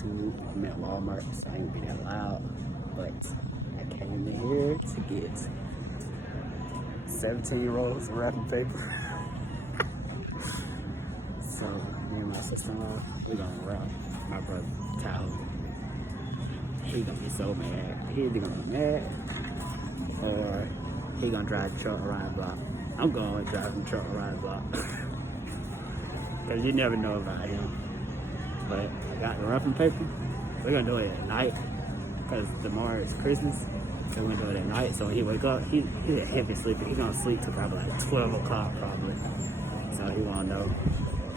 YouTube. I'm at Walmart, so I ain't be that loud. But I came in here to get 17 rolls of wrapping paper. So me and my sister-in-law, we're gonna wrap my brother Tahoe. He gonna be so mad. He either gonna be mad or he gonna drive the truck around the block. I'm going to drive the truck around the block. Cause you never know about him. But I got the wrapping paper. We're gonna do it at night. Cause tomorrow is Christmas. So we're gonna do it at night. So when he wake up, he's a heavy sleeper. He's gonna sleep till probably like 12 o'clock probably. So he won't know.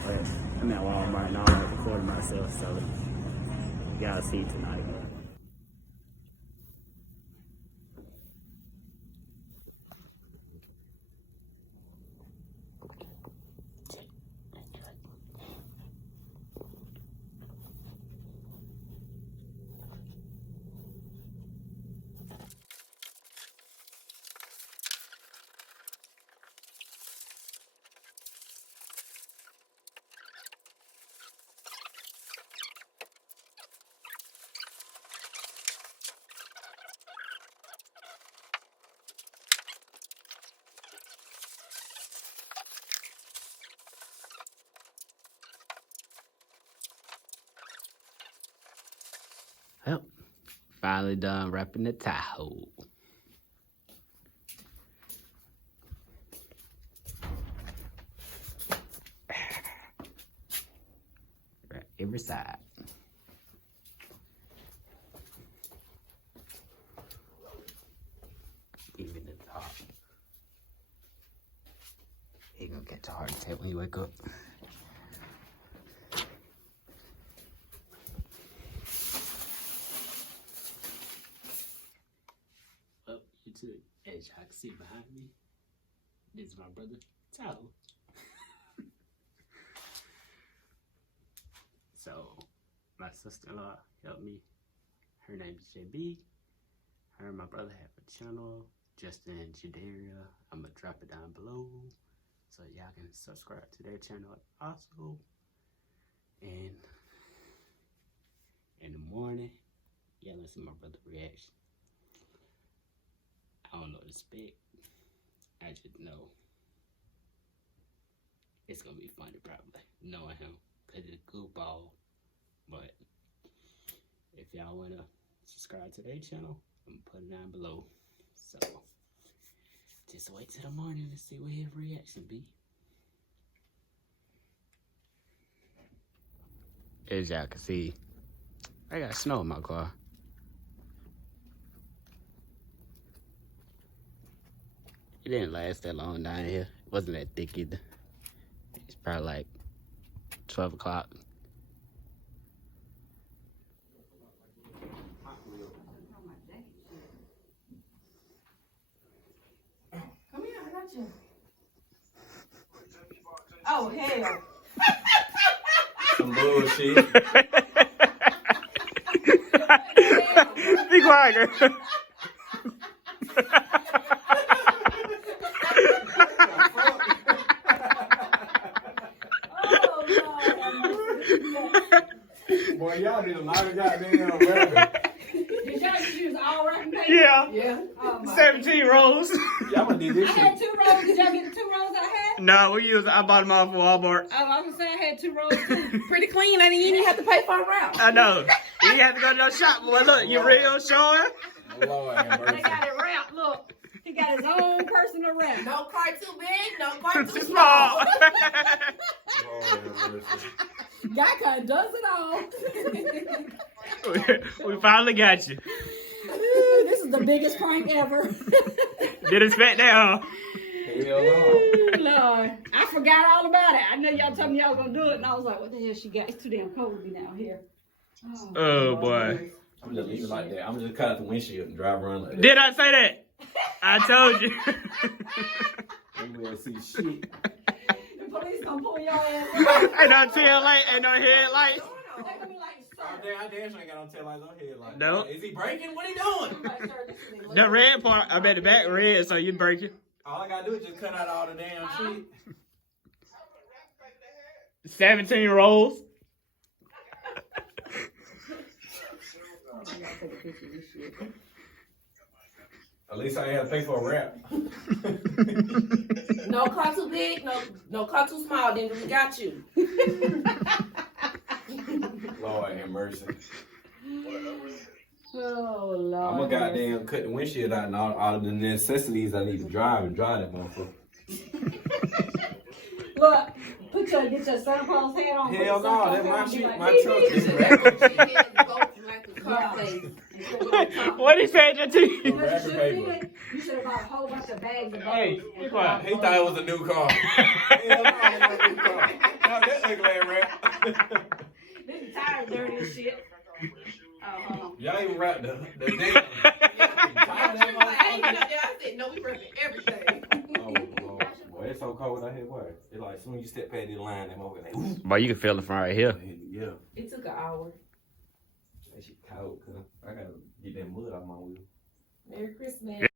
But I'm at Walmart and I'm recording myself, so you gotta see tonight. Well, finally done wrapping the Tahoe. Wrap every side. Even the top. He gonna catch a heart attack when you wake up. As y'all can see behind me, this is my brother Tahoe. So my sister-in-law helped me. Her name is JB. Her and my brother have a channel, Justin and Judaria. I'm gonna drop it down below so y'all can subscribe to their channel also. And in the morning, yeah, let's see my brother's reaction. I don't know what to expect. I just know it's gonna be funny probably, knowing him, cause it's a goofball. But if y'all wanna subscribe to their channel, I'm gonna put it down below. So just wait till the morning to see what his reaction be. As y'all can see, I got snow in my car. It didn't last that long down here. It wasn't that thick either. It's probably like 12 o'clock. Come here, I got you. Oh, hell. Some bullshit. Be quiet, girl. Boy, y'all did a lot of goddamn rapping. Did y'all just use all wrapping paper? Yeah. Yeah. Oh, my 17 rolls. Y'all did this I had shit. 2 rolls. Did y'all get the 2 rolls I had? No, I bought them off of Walmart. Oh, I was gonna say I had 2 rolls too. Pretty clean. I didn't even have to pay for a wrap. I know. You didn't have to go to no shop, boy. Look, you real sure? Lord have They mercy. got it wrapped. Look, he got his own personal wrap. No part too big, no part Too small. Lord have mercy. Guy kinda does it all. We finally got you. This is the biggest prank ever. Didn't expect that, huh? Hell no. Lord, I forgot all about it. I know y'all told me y'all was gonna do it, and I was like, what the hell she got? It's too damn cold to be down here. Oh, boy. I'm just leaving like that. I'm just cut out the windshield and drive around like that. Did I say that? I told you. Ain't gonna see shit. The police gonna pull your ass. Ain't no tail light, ain't no headlight. They gonna be like, Oh, sir. damn, I damn sure ain't got no tail lights on here. Like, No. Is he braking? What he doing? Like, sir, this is illegal. The red part, I bet the back red, so you break it. All I gotta do is just cut out all the damn shit. 17 rolls. take a picture of this shit. At least I ain't have to pay for a wrap. No car too big, no car too small, then we got you. Lord have mercy. Oh Lord. I'm a goddamn cut the windshield out and all of the necessities I need to drive that motherfucker. Look, get your Santa Claus hat on. Hell put no, your that's Santa my Claus shit, hat my on, truck. be like, What he said to you? You know, Wrapping paper. you should have bought a whole bunch of bags of Hey, those. be quiet. He thought it was a new car. Hell no, it wasn't a new car. Now that ugly ass rap. This is tired of dirty as shit. Oh, hold on. Y'all even wrap the damn. I said, no, we repping everything. Oh, Lord. Boy, it's so cold out here, boy. It's like as soon as you step past the line, them over there. Boy, you can feel it from right here. Yeah. It took an hour. That shit cold, cuz. I gotta get that mud out my wheel. Merry Christmas.